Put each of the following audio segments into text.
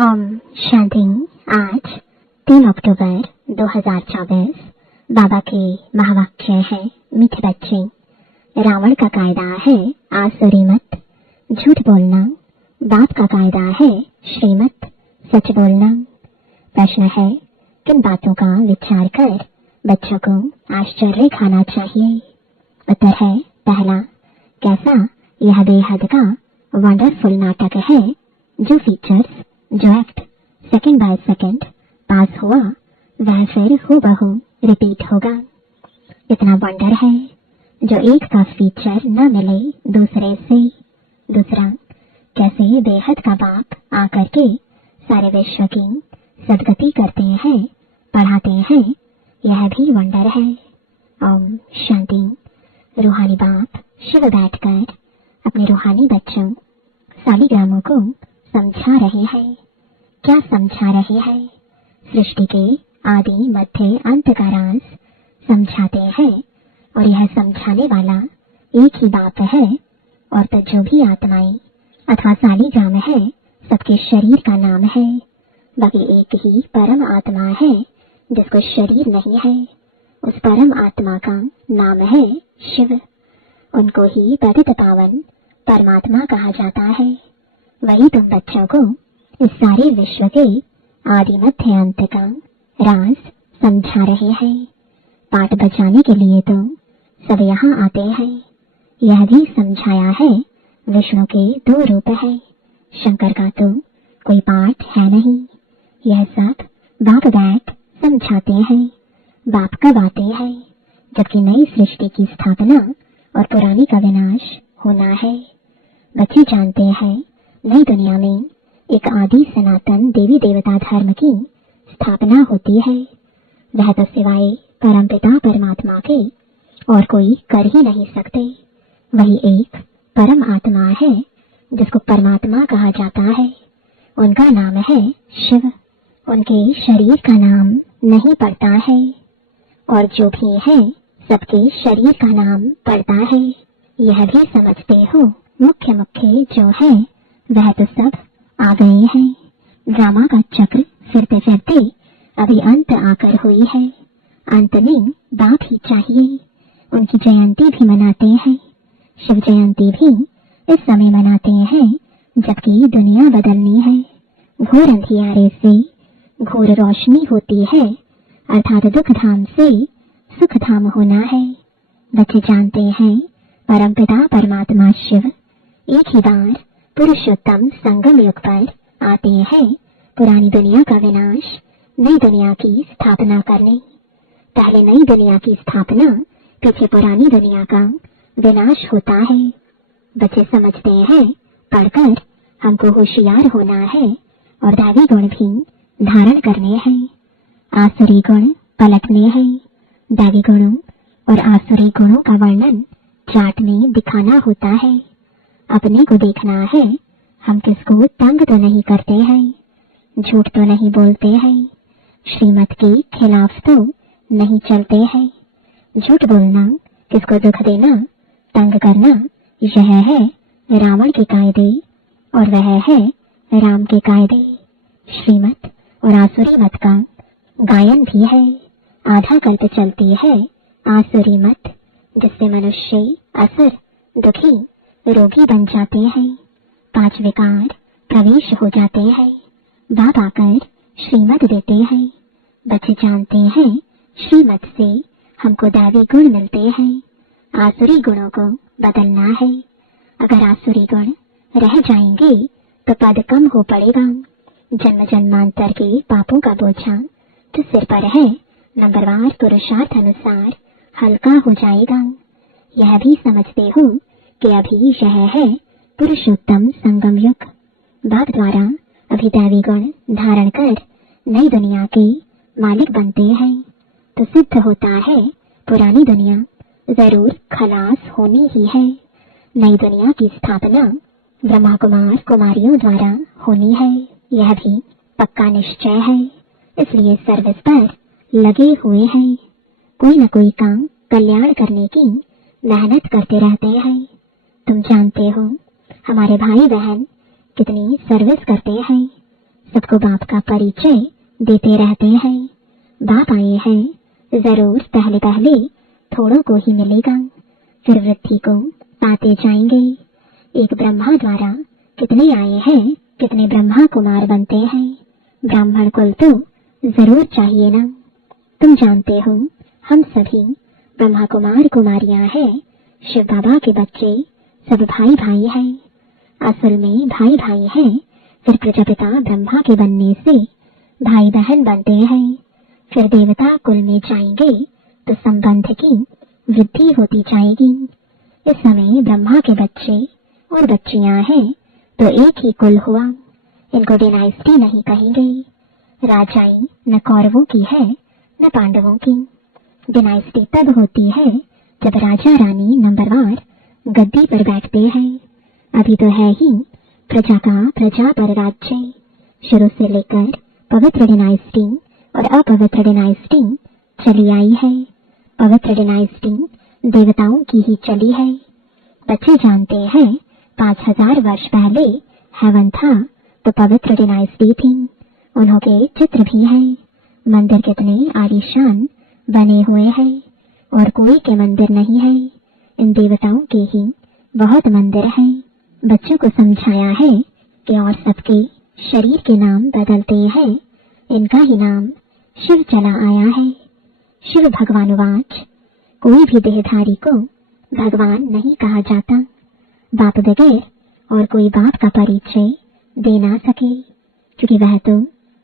ओम शांति। आज 3 अक्टूबर 2024 बाबा के महावाक्य है। मीठे बच्चे, रावण का कायदा है आसुरी मत, झूठ बोलना। बाप का कायदा है श्रीमत, सच बोलना। प्रश्न है, किन बातों का विचार कर बच्चों को आश्चर्य खाना चाहिए? उत्तर है, पहला, कैसा यह बेहद का वंडरफुल नाटक है जो फीचर्स जो एक्ट सेकंड बाय सेकंड पास हुआ वह फिर हूबहू रिपीट होगा। इतना वंडर है जो एक का फीचर न मिले दूसरे से। दूसरा, कैसे बेहद का बाप आकर के सारे विश्व की सदगति करते हैं, पढ़ाते हैं, यह भी वंडर है। ओम शांति। रूहानी बाप शिव बैठकर अपने रूहानी बच्चों सालिग्रामों को समझा रहे हैं। क्या समझा रहे हैं? सृष्टि के आदि मध्य अंत का राज समझाते हैं। और यह समझाने वाला एक ही बाप है। और तो जो भी आत्माएं अथवा सालिग्राम है, सबके शरीर का नाम है। बाकी एक ही परम आत्मा है जिसको शरीर नहीं है। उस परम आत्मा का नाम है शिव। उनको ही पतित पावन परमात्मा कहा जाता है। वही तुम बच्चों को इस सारे विश्व के आदि मध्य अंत का राज समझा रहे हैं। पाठ बचाने के लिए तो सब यहाँ आते हैं। यह भी समझाया है विष्णु के 2 रूप है। शंकर का तो कोई पाठ है नहीं। यह सब बाप बैठ समझाते हैं। बाप कब आते हैं? जबकि नई सृष्टि की स्थापना और पुरानी का विनाश होना है। बच्चे जानते हैं नई दुनिया में एक आदि सनातन देवी देवता धर्म की स्थापना होती है। वह तो सिवाय परमपिता परमात्मा के और कोई कर ही नहीं सकते। वही एक परम आत्मा है जिसको परमात्मा कहा जाता है। उनका नाम है शिव। उनके शरीर का नाम नहीं पड़ता है। और जो भी है सबके शरीर का नाम पड़ता है। यह भी समझते हो मुख्य मुख्य जो है वह तो सब आ गए हैं। ड्रामा का चक्र फिरते फिरते अभी अंत आकर हुई है। अंत में बाप ही चाहिए। उनकी जयंती भी मनाते हैं। शिव जयंती भी इस समय मनाते हैं जबकि दुनिया बदलनी है। घोर अंधियारे से घोर रोशनी होती है, अर्थात दुख धाम से सुख धाम होना है। बच्चे जानते हैं परमपिता परमात्मा शिव एक ही बार पुरुषोत्तम संगम युग पर आते हैं पुरानी दुनिया का विनाश, नई दुनिया की स्थापना करने। पहले नई दुनिया की स्थापना, पीछे पुरानी दुनिया का विनाश होता है। बच्चे समझते हैं पढ़कर हमको होशियार होना है और दैवी गुण भी धारण करने हैं। आसुरी गुण पलटने हैं। दैवी गुणों और आसुरी गुणों का वर्णन चार्ट में दिखाना होता है। अपने को देखना है हम किसको तंग तो नहीं करते हैं, झूठ तो नहीं बोलते हैं, श्रीमत के खिलाफ तो नहीं चलते हैं। झूठ बोलना, किसको दुख देना, तंग करना, यह है रावण के कायदे और वह है राम के कायदे। श्रीमत और आसुरी मत का गायन भी है। आधा कल्प चलती है आसुरी मत, जिससे मनुष्य असुर, दुखी, रोगी बन जाते हैं। 5 विकार प्रवेश हो जाते हैं। बाप आकर श्रीमत देते हैं। बच्चे जानते हैं श्रीमत से हमको दैवी गुण मिलते हैं। आसुरी गुणों को बदलना है। अगर आसुरी गुण रह जाएंगे तो पद कम हो पड़ेगा। जन्म जन्मांतर के पापों का बोझा तो सिर पर है, नंबरवार पुरुषार्थ अनुसार हल्का हो जाएगा। यह भी समझते हो कि अभी यह है पुरुषोत्तम संगम युग। बाप द्वारा अभी दैवी गुण धारण कर नई दुनिया के मालिक बनते हैं तो सिद्ध होता है पुरानी दुनिया जरूर खलास होनी ही है। नई दुनिया की स्थापना ब्रह्मा कुमार कुमारियों द्वारा होनी है। यह भी पक्का निश्चय है। इसलिए सर्विस पर लगे हुए हैं। कोई न कोई काम कल्याण करने की मेहनत करते रहते हैं। तुम जानते हो हमारे भाई बहन कितनी सर्विस करते हैं। सबको बाप का परिचय देते रहते हैं। बाप आए हैं, जरूर पहले पहले थोड़ों को ही मिलेगा, फिर वृद्धि को पाते जाएंगे। एक ब्रह्मा द्वारा कितने आए हैं, कितने ब्रह्मा कुमार बनते हैं। ब्राह्मण कुल तो जरूर चाहिए ना। तुम जानते हो हम सभी ब्रह्मा कुमार कुमारियां हैं, शिव बाबा के बच्चे सब भाई भाई हैं। असल में भाई भाई हैं, फिर प्रजापिता ब्रह्मा के बनने से भाई बहन बनते हैं, फिर देवता कुल में जाएंगे तो संबंध की वृद्धि होती जाएगी। इस समय ब्रह्मा के बच्चे और बच्चियां हैं तो एक ही कुल हुआ। इनको डिनाइस्टी नहीं कहेंगे। राजाई न कौरवों की है न पांडवों की। डिनाइस्टी तब होती है जब राजा रानी नंबरवार गद्दी पर बैठते हैं। अभी तो है ही प्रजा का प्रजा पर राज्य। शुरू से लेकर पवित्र डिनाइस्टी और अपवित्र डिनाइस्टी चली आई है। पवित्र डिनाइस्टी देवताओं की ही चली है। बच्चे जानते हैं 5000 वर्ष पहले हेवन था तो पवित्र डिनाइस्टी थी। उन्होंने चित्र भी हैं। मंदिर कितने आलीशान बने हुए हैं और कोई के मंदिर नहीं है। इन देवताओं के ही बहुत मंदिर हैं। बच्चों को समझाया है कि और सबके शरीर के नाम बदलते हैं, इनका ही नाम शिव चला आया है। शिव भगवानुवाच, कोई भी देहधारी को भगवान नहीं कहा जाता। बाप बगैर और कोई बाप का परिचय दे ना सके, क्योंकि वह तो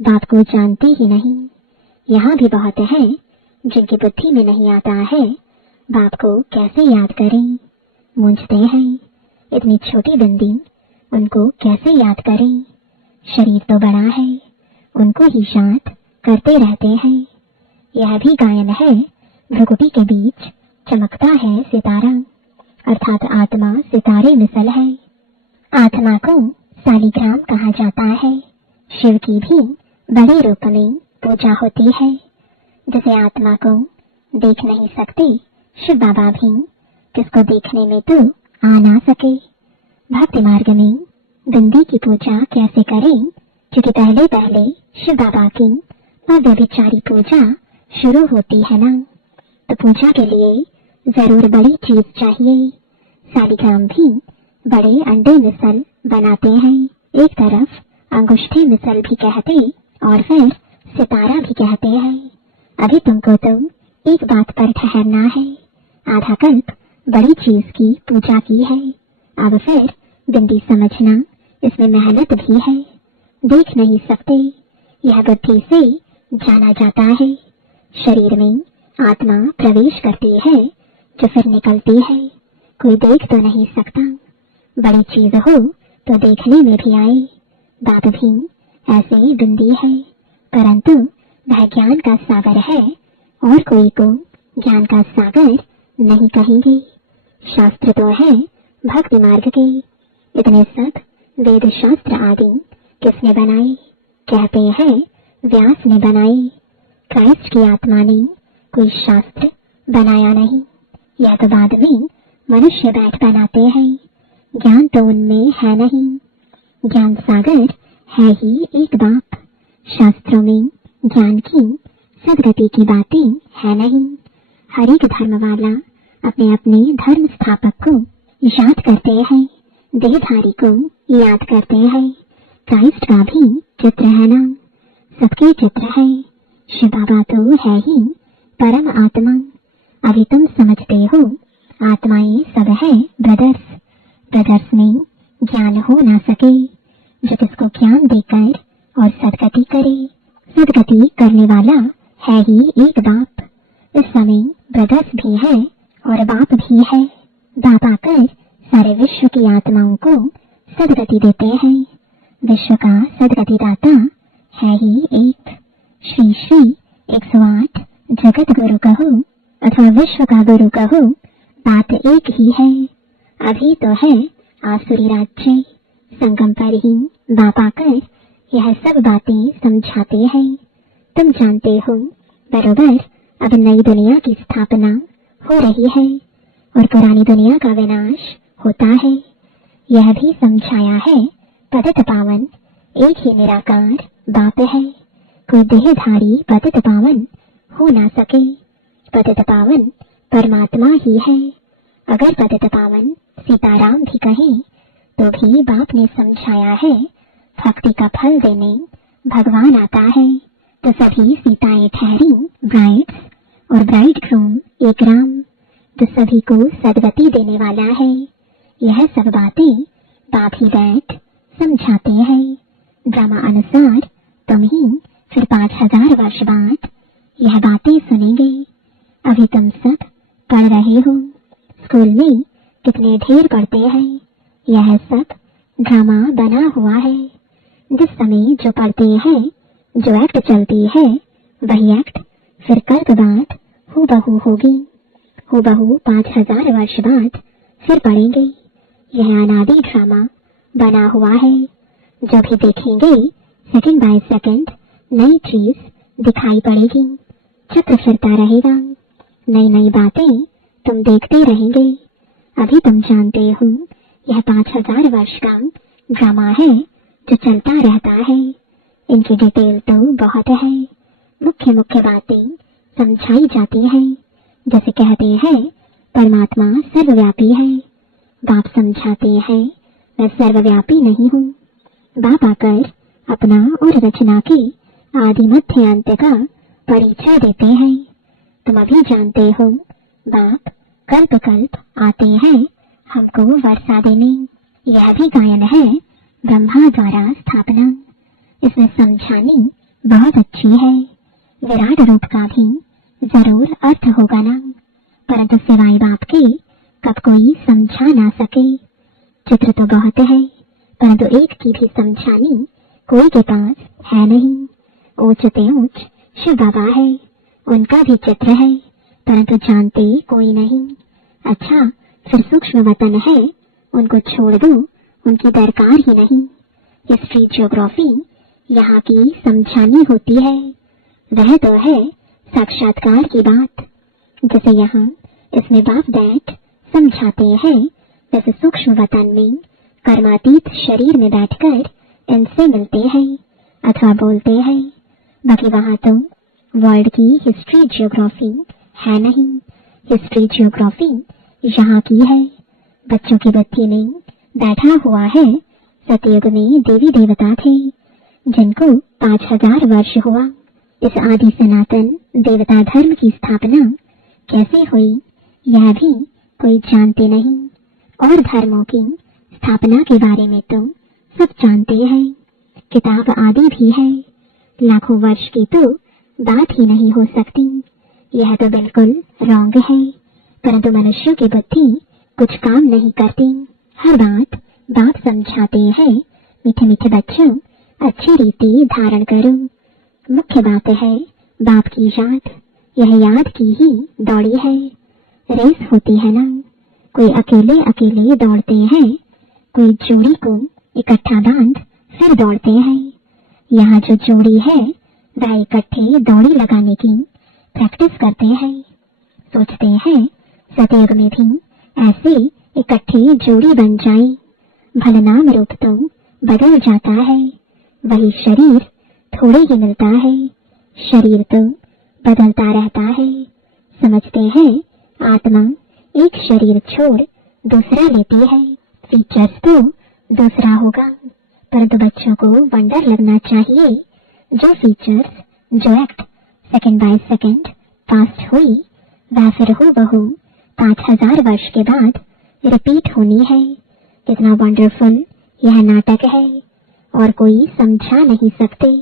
बाप को जानते ही नहीं। यहाँ भी बहुत है जिनकी बुद्धि में नहीं आता है बाप को कैसे याद करें। मूंझते हैं, इतनी छोटी बंदी उनको कैसे याद करें। शरीर तो बड़ा है, उनको ही याद करते रहते हैं। यह भी गायन है, भ्रुकुटी के बीच चमकता है सितारा, अर्थात आत्मा सितारे मिसल है। आत्मा को शालिग्राम कहा जाता है। शिव की भी बड़े रूप में पूजा होती है। जैसे आत्मा को देख नहीं सकते, शिव बाबा भी किसको देखने में तो आ ना सके। भक्ति मार्ग में बिंदी की पूजा कैसे करें, क्योंकि पहले पहले शिव बाबा की अव्यभिचारी पूजा शुरू होती है ना, तो पूजा के लिए जरूर बड़ी चीज चाहिए। शालिग्राम भी बड़े अंडे मिसल बनाते हैं। एक तरफ अंगुष्ठी मिसल भी कहते और फिर सितारा भी कहते हैं। अभी तुमको तो एक बात पर ठहरना है। आधा कल्प बड़ी चीज की पूजा की है, अब फिर बिंदी समझना, इसमें मेहनत भी है। देख नहीं सकते, यह बुद्धि से जाना जाता है। शरीर में आत्मा प्रवेश करती है जो फिर निकलती है, कोई देख तो नहीं सकता। बड़ी चीज हो तो देखने में भी आए। बाप भी ऐसे बिंदी है, परंतु वह ज्ञान का सागर है और कोई को ज्ञान का सागर नहीं कहेंगे। शास्त्र तो है भक्ति मार्ग के। इतने सब वेद शास्त्र आदि किसने बनाए? कहते हैं व्यास ने बनाए। क्राइस्ट की आत्मा ने कोई शास्त्र बनाया नहीं, यह तो बाद में मनुष्य बैठ बनाते हैं। ज्ञान तो उनमें है नहीं, ज्ञान सागर है ही एक बाप। शास्त्रों में ज्ञान की सदगति की बातें है नहीं। हर एक धर्म वाला अपने अपने धर्म स्थापक को याद करते हैं, देहधारी को याद करते हैं। क्राइस्ट का भी चित्र है ना, सबके चित्र है। शिव बाबा तो है ही परम आत्मा। अभी तुम समझते हो आत्माएं सब है ब्रदर्स। ब्रदर्स में ज्ञान हो ना सके, जो किसको ज्ञान देकर और सदगति करे। सदगति करने वाला है ही एक बाप। इस समय ब्रदर्स भी है और बाप भी है। बाप आकर सारे विश्व की आत्माओं को सदगति देते हैं। विश्व का सदगति दाता है ही एक। श्री श्री 108 जगत गुरु कहो अथवा विश्व का गुरु कहो, बात एक ही है। अभी तो है आसुरी राज्य, संगम पर ही बाप आकर यह सब बातें समझाते हैं। तुम जानते हो बरोबर अब नई दुनिया की स्थापना हो रही है और पुरानी दुनिया का विनाश होता है। यह भी समझाया है पतित पावन एक ही निराकार बाप है। कोई देहधारी पतित पावन हो ना सके। पतित पावन परमात्मा ही है। अगर पतित पावन सीताराम भी कहें तो भी बाप ने समझाया है, भक्ति का फल देने भगवान आता है। तो सभी सीताएं ठहरी ब्राइड्स और ब्राइड ग्रूम एक राम, जो सभी को सदगति देने वाला है। यह सब बातें बाप ही बैठ समझाते हैं। ड्रामा अनुसार तुम ही फिर 5000 वर्ष बाद यह बातें सुनेंगे। अभी तुम सब पढ़ रहे हो, स्कूल में कितने ढेर पढ़ते हैं। यह सब ड्रामा बना हुआ है। जिस समय जो पढ़ते हैं, जो एक्ट चलती है, वही एक्ट फिर कल्प बाद हूबहू होगी। हूबहू 5000 वर्ष बाद फिर पढ़ेंगे। यह अनादि ड्रामा बना हुआ है। जो भी देखेंगे सेकंड बाय सेकंड नई चीज दिखाई पड़ेगी। चक्र फिरता रहेगा, नई नई बातें तुम देखते रहेंगे। अभी तुम जानते हो यह 5000 वर्ष का ड्रामा है जो चलता रहता है। इनकी डिटेल तो बहुत है। मुख्य मुख्य बातें समझाई जाती हैं। जैसे कहते हैं परमात्मा सर्वव्यापी है। बाप समझाते हैं मैं सर्वव्यापी नहीं हूँ। बाप आकर अपना और रचना के आदि मध्य अंत का परिचय देते हैं। तुम अभी जानते हो बाप कल्प कल्प आते हैं हमको वर्षा देने। यह भी गायन है ब्रह्मा द्वारा स्थापना। इसमें समझानी बहुत अच्छी है। विराट रूप का भी जरूर अर्थ होगा ना, परंतु सिवाय बाप के कब कोई समझा ना सके। चित्र तो बहुत है, परंतु एक की भी समझानी कोई के पास है नहीं। ऊंचते ऊंच शिव बाबा है, उनका भी चित्र है, परंतु जानते कोई नहीं। अच्छा, फिर सूक्ष्म वतन है, उनको छोड़ दो, उनकी दरकार ही नहीं। हिस्ट्री ज्योग्राफी यहाँ की समझानी होती है। वह तो है साक्षात्कार की बात। जैसे यहाँ इसमें बाप बैठ समझाते हैं, वैसे सूक्ष्म वतन में कर्मातीत शरीर में बैठकर इनसे मिलते हैं अथवा बोलते हैं। बाकी वहाँ तो वर्ल्ड की हिस्ट्री ज्योग्राफी है नहीं। हिस्ट्री ज्योग्राफी यहाँ की है। बच्चों की बुद्धि में बैठा हुआ है सतयुग में देवी देवता थे जिनको 5000 वर्ष हुआ। इस आदि सनातन देवता धर्म की स्थापना कैसे हुई यह भी कोई जानते नहीं। और धर्मों की स्थापना के बारे में तो सब जानते हैं। किताब आदि भी है। लाखों वर्ष की तो बात ही नहीं हो सकती। यह तो बिल्कुल रॉन्ग है, परंतु मनुष्यों की बुद्धि कुछ काम नहीं करती। हर बात बाप समझाते हैं, मीठे मीठे बच्चों अच्छी रीति धारण करो। मुख्य बात है बाप की याद। यह याद की ही दौड़ी है। रेस होती है ना, कोई अकेले अकेले दौड़ते हैं, कोई जोड़ी को इकट्ठा बांध फिर दौड़ते हैं। यहाँ जो जोड़ी है वह इकट्ठे दौड़ी लगाने की प्रैक्टिस करते हैं। सोचते हैं सतयुग में भी ऐसे इकट्ठे जोड़ी बन जाए। भलनाम रूप तो बदल जाता है, वही शरीर थोड़े ही मिलता है। शरीर तो बदलता रहता है। समझते हैं आत्मा एक शरीर छोड़ दूसरा लेती है। फीचर्स तो दूसरा होगा, परंतु बच्चों को वंडर लगना चाहिए। जो फीचर्स जो act second by second past हुई वह फिर हो बहू 5000 वर्ष के बाद रिपीट होनी है। कितना वंडरफुल यह नाटक है और कोई समझा नहीं सकते।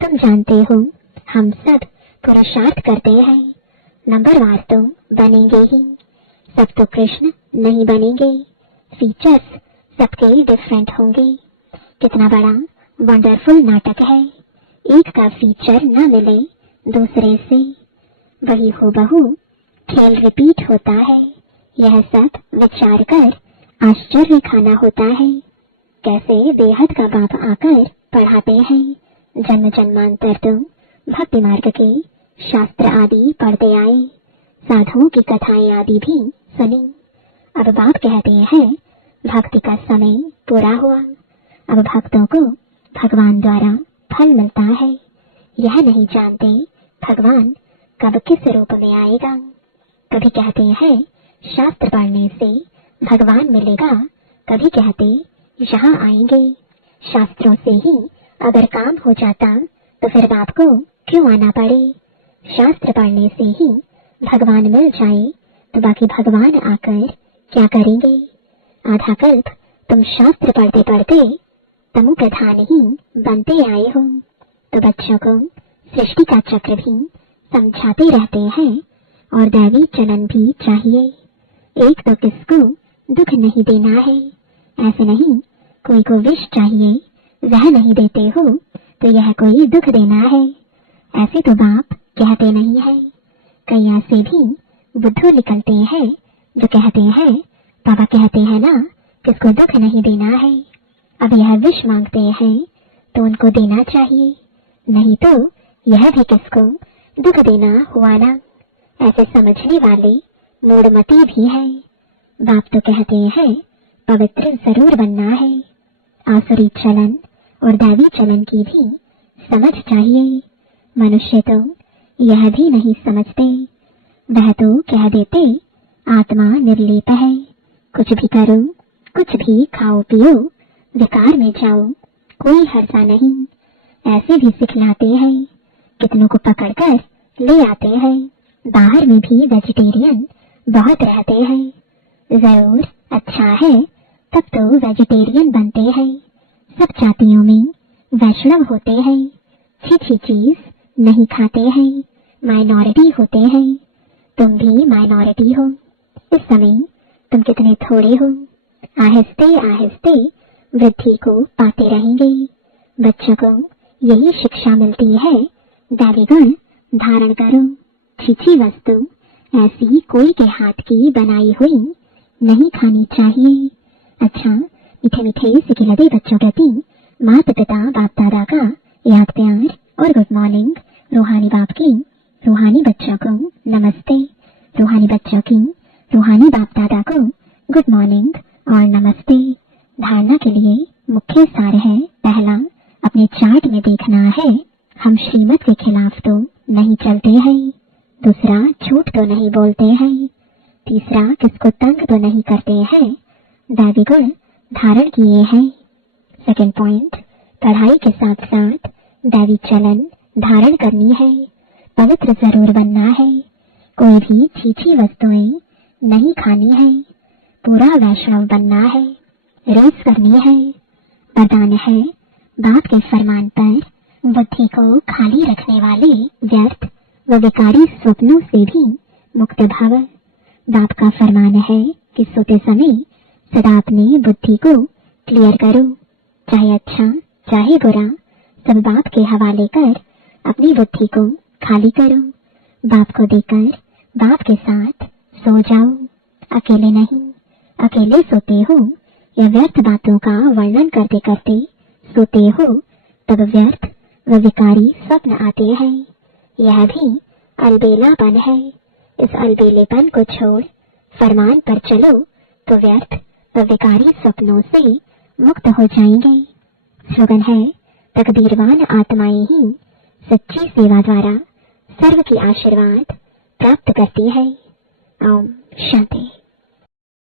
तुम जानते हो हम सब पुरुषार्थ करते हैं। नंबरवार तो बनेंगे ही, सब तो कृष्ण नहीं बनेंगे। फीचर्स सबके डिफरेंट होंगे। कितना बड़ा वंडरफुल नाटक है। एक का फीचर न मिले दूसरे से, वही हो बहू खेल रिपीट होता है। यह सब विचार कर आश्चर्य खाना होता है। कैसे बेहद का बाप आकर पढ़ाते हैं। जन्म जन्मांतर तो भक्ति मार्ग के शास्त्र आदि पढ़ते आए, साधुओं की कथाएं आदि भी सुनी। अब बाप कहते हैं भक्ति का समय पूरा हुआ। अब भक्तों को भगवान द्वारा फल मिलता है। यह नहीं जानते भगवान कब किस रूप में आएगा। कभी कहते हैं शास्त्र पढ़ने से भगवान मिलेगा, कभी कहते यहाँ आएंगे। शास्त्रों से ही अगर काम हो जाता तो फिर बाप को क्यों आना पड़े। शास्त्र पढ़ने से ही भगवान मिल जाए तो बाकी भगवान आकर क्या करेंगे। आधा कल्प तुम शास्त्र पढ़ते पढ़ते तमु प्रधान ही बनते आए हो, तो बच्चों को सृष्टि का चक्र भी समझाते रहते हैं और दैवी चलन भी चाहिए। एक तो किसको दुख नहीं देना है, ऐसे नहीं कोई को विष चाहिए वह नहीं देते हो तो यह कोई दुख देना है, ऐसे तो बाप कहते नहीं है। कई ऐसे भी बुद्धू निकलते हैं जो कहते हैं बाबा कहते हैं ना किसको दुख नहीं देना है। अब यह विष मांगते हैं तो उनको देना चाहिए, नहीं तो यह भी किसको दुख देना हुआ ना। ऐसे समझने वाले मूढ़मती भी है। बाप तो कहते हैं पवित्र जरूर बनना है। आसुरी चलन और दैवी चलन की भी समझ चाहिए। मनुष्य तो यह भी नहीं समझते। वह तो कह देते आत्मा निर्लेप है, कुछ भी करो, कुछ भी खाओ पियो, विकार में जाओ, कोई हर्षा नहीं। ऐसे भी सिखलाते हैं, कितनों को पकड़कर ले आते हैं। बाहर में भी वेजिटेरियन बहुत रहते हैं। जरूर अच्छा है तब तो वेजिटेरियन बनते हैं। सब जातियों में वैष्णव होते हैं, छी चीज नहीं खाते हैं, माइनॉरिटी होते हैं। तुम भी माइनॉरिटी हो। इस समय तुम कितने थोड़े हो, आहिस्ते आहिस्ते वृद्धि को पाते रहेंगे। बच्चों को यही शिक्षा मिलती है, दैवी गुण धारण करो। छीछी वस्तु ऐसी कोई के हाथ की बनाई हुई नहीं खानी चाहिए। अच्छा मीठे मीठे सिके लदे बच्चों प्रति माता पिता बाप दादा का याद प्यार और गुड मॉर्निंग। रूहानी बाप की रूहानी बच्चों को नमस्ते, रूहानी बच्चों की रूहानी बाप दादा को गुड मॉर्निंग और नमस्ते। धारणा के लिए मुख्य सार है, पहला अपने चार्ट में देखना है हम श्रीमत के खिलाफ तो नहीं चलते हैं। दूसरा झूठ तो नहीं बोलते हैं। तीसरा किसको तंग तो नहीं करते हैं, दैवी गुण धारण किए हैं। सेकंड पॉइंट, पढ़ाई के साथ साथ दैवी चलन धारण करनी है। पवित्र जरूर बनना है। कोई भी छीछी वस्तुएं नहीं खानी है। पूरा वैष्णव बनना है। रेस करनी है। वरदान है, बाप के फरमान पर बुद्धि को खाली रखने वाले व्यर्थ व विकारी स्वप्नों से भी मुक्त भव। बाप का फरमान है कि सोते समय सदा अपनी बुद्धि को क्लियर करो, चाहे अच्छा चाहे बुरा, सब बाप के हवाले कर अपनी बुद्धि को खाली करो। बाप को देकर बाप के साथ सो जाओ। अकेले नहीं, अकेले सोते हो या व्यर्थ बातों का वर्णन करते करते सोते हो तब व्यर्थ व विकारी स्वप्न आते हैं। यह भी अलबेलापन है। इस अलबेलेपन को छोड़ फरमान पर चलो तो व्यर्थ व विकारी स्वप्नों से मुक्त हो जाएंगे। स्लोगन है, तकदीरवान आत्माएं ही सच्ची सेवा द्वारा सर्व की आशीर्वाद प्राप्त करती है। ओम शांति।